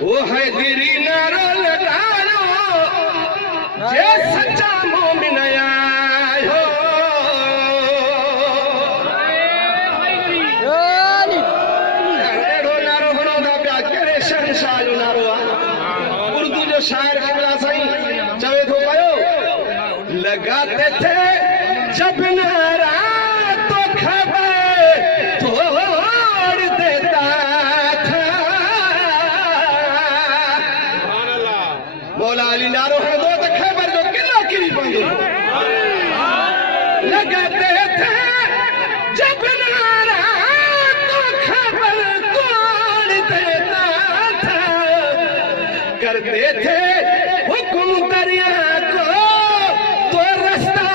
वो है दिरी नारो लगायो जे सच्चा मोमिन आयो एड़ो नारो हणो दा पिया केड़े शहंशाह जो नारो आ उर्दू जो शायर किबला साईं चवे थो पयो लगाते थे जब नारा तो खबर तोड़ देता था मौला अली नारो है दो तो खैबर जो किला किरी बंदो लगाते थे जब नारा तो खबर तोड़ देता था करते थे हुक्म दरिया को तो रास्ता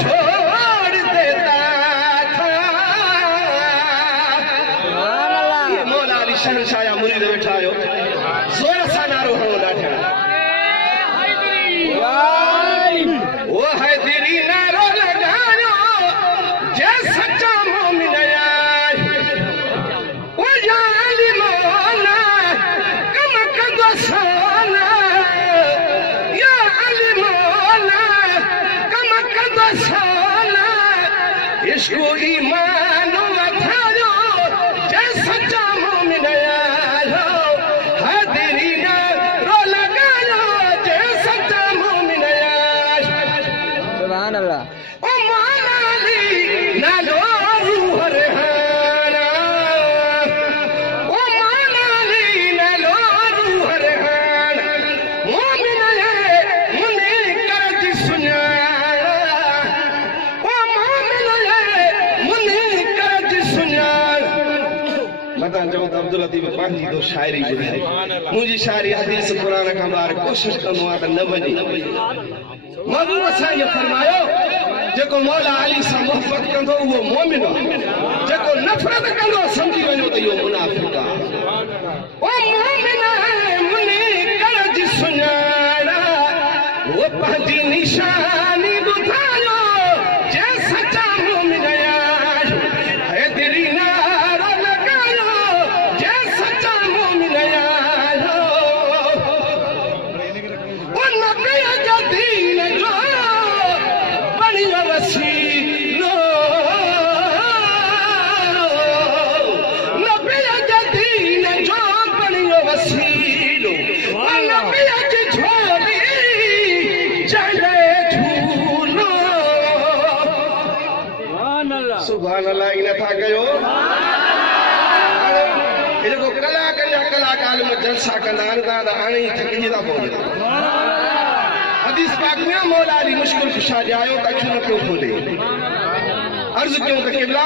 छोड़ देता था ये मौला अली शहंशाह मुरीद बैठा आयो जोर सा नारो हणो ॾाढा वो है दिरी नारो लगायो जे सच्चा मोमिन आयो वो या अली मौला कम कंदो सोना या अली मौला कम कंदो सोना इश्को ईमान वधायो जे सच्चा मोमिन आयो है दिरी नारो लगायो जे सच्चा मोमिन आयो सुभान अल्लाह ओ मौला अली नालो रूह रहाना ओ मौला अली नालो रूह रहाना मोमिन है मुने करज सुञाणा ओ मोमिन है मुने करज सुञाणा मतां चऊं त अब्दुल लतीफ़ पंहिंजी तो शाइरी ॿुधाई मुंहिंजी शाइरी हदीस क़ुरान खां ॿाहिरि कोशिशि कंदो आहियां त न वञे महबूब साईं इहो फरमायो जेको मौला अली सां मोहबत कंदो उहो मोमिन आहे जेको नफ़रत कंदो सम्झी वञो त इहो मुनाफ़िक़ आहे ओ मोमिन है मुने करज सुञाणा वो पंहिंजी निशानी ॿुधायो जे सच्चा मोमिन आयो है दिली नारो लगायो जे सच्चा मोमिन आयो ओ नबी जो दीन जो बणियो वसीलो नबी जो दीन जो बणियो वसीलो ओ नबी जी झोली चले झूलो सुभान अल्लाह इन था कयो ये जेको कलाकार में जलसा कंदा आहिनि तव्हां त हाणे ई थकिजी था पवो हदीस पाक में मौला अली मुश्किल कुशा जायो त अखियूं न पियो खोले अर्ज़ कयूं त क़िबला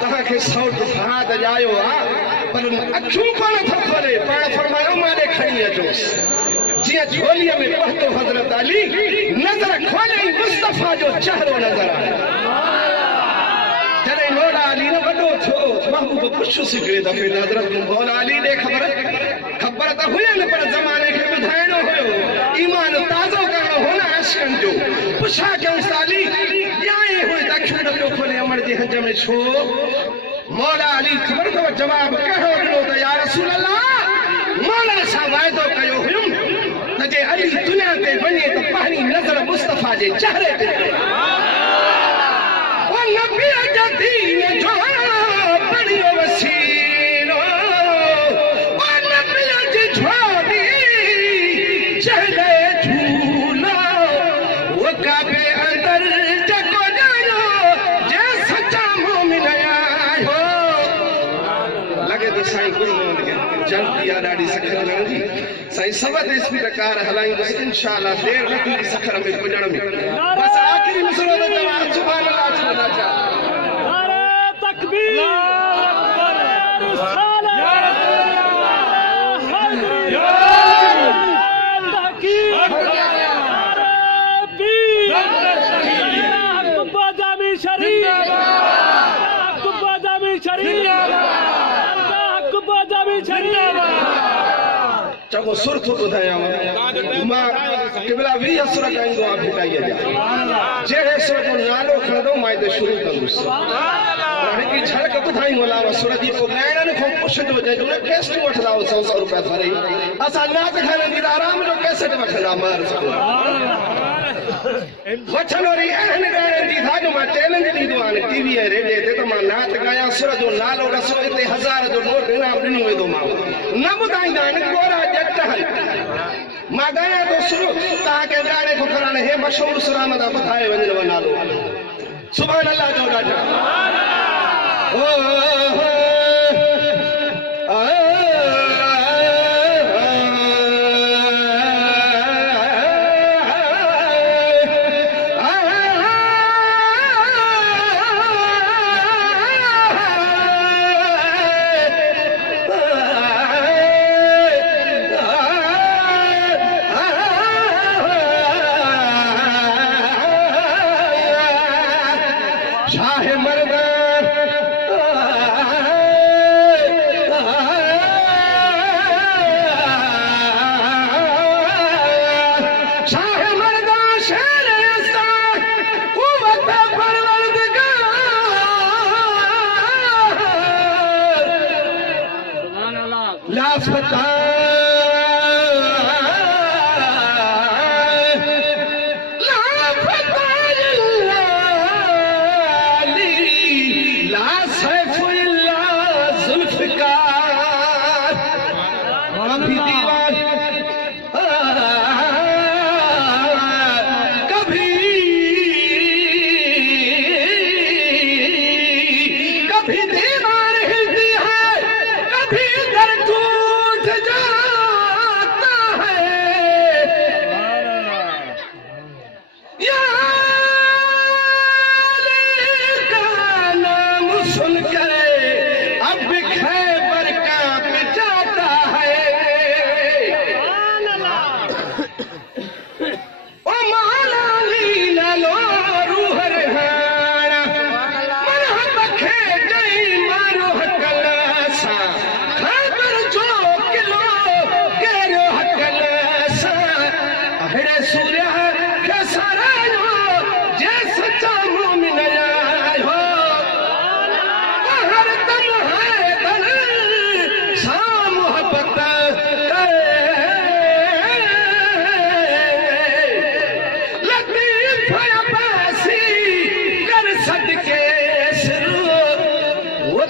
तव्हांखे सौ दफ़ा त जायो आहे पर अखियूं कोन थो खोले पाण फरमायो माॾे खणी अचोसि जीअं झोलीअ में पहुतो हज़रत अली नज़र खोले मुस्तफ़ा जो चेहरो नज़र आयो जॾहिं मौला अली न वॾो थियो महबूब पुछुसि हिकिड़े दफ़े त हज़रत मौला अली ॾे ख़बर त हुयनि पर ज़माने खे ॿुधाइणो हुयो ईमान ताज़ो करणो हो न अशकनि जो पुछा कयूंसि अली ॼाणे हुई त अखियूं न पियो खोले अमर जे हंज में छो मौला अली ख़बर अथव जवाबु कहिड़ो ॾिनो त या रसूल अल्लाह मौला सां वाइदो कयो हुयुमि त जे अली दुनिया ते वञे त पहिरीं नज़र मुस्तफ़ा जे चेहरे ते ओ नबी जो दीन जो बणियो वसीलो ओ नबी जी झोली चले झूलो वो काबे अंदर जको जायो जे सच्चा मोमिन आयो लगे तो साईं गुरु मोहम्मद के जंग किया ॾाढी सखर में जी साईं सब देश में कार हलाईंदुसि इंशाअल्लाह देर न थी सखर में पुॼण में बस आखिरी मिसरो तो जवाब सुभान अल्लाह नारे तकबीर चगो सुर थो ॿुधायां मां क़िबला 20 सुर ॻाईंदो आहियां भिटाईअ जा जहिड़े सुर जो नालो खणंदो मां हिते शुरू कंदुसि हिकिड़ी झलक ॿुधायूं हलाव सुर जी पोइ ॻाइणनि खां पुछंदो जंहिंजो कैसेट वठंदा 100 रुपया भरे असां नाच खाइण जी आराम जो कैसेट वठंदा वठन वरी अहन ॻाइणनि जी था जो मां चैलेंज ॾींदो आहियां टीवी ऐं रेडियो ते त मां नाच ॻायां सुर जो नालो रसो हिते 1000 जो नोट इनाम ॾिनो वेंदो मां न ॿुधाईंदा आहिनि कोरा ॼट मां ॻायां थो सुर तव्हांखे ॻाइणे खां कराइण हे मशहूरु सुराम था ॿुधाए वञो नालो सुभान अल्लाह जो ॾाढा शाह मर्द शाह मर्द शेर कुवत परवरदिगार लाफता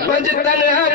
पंज तन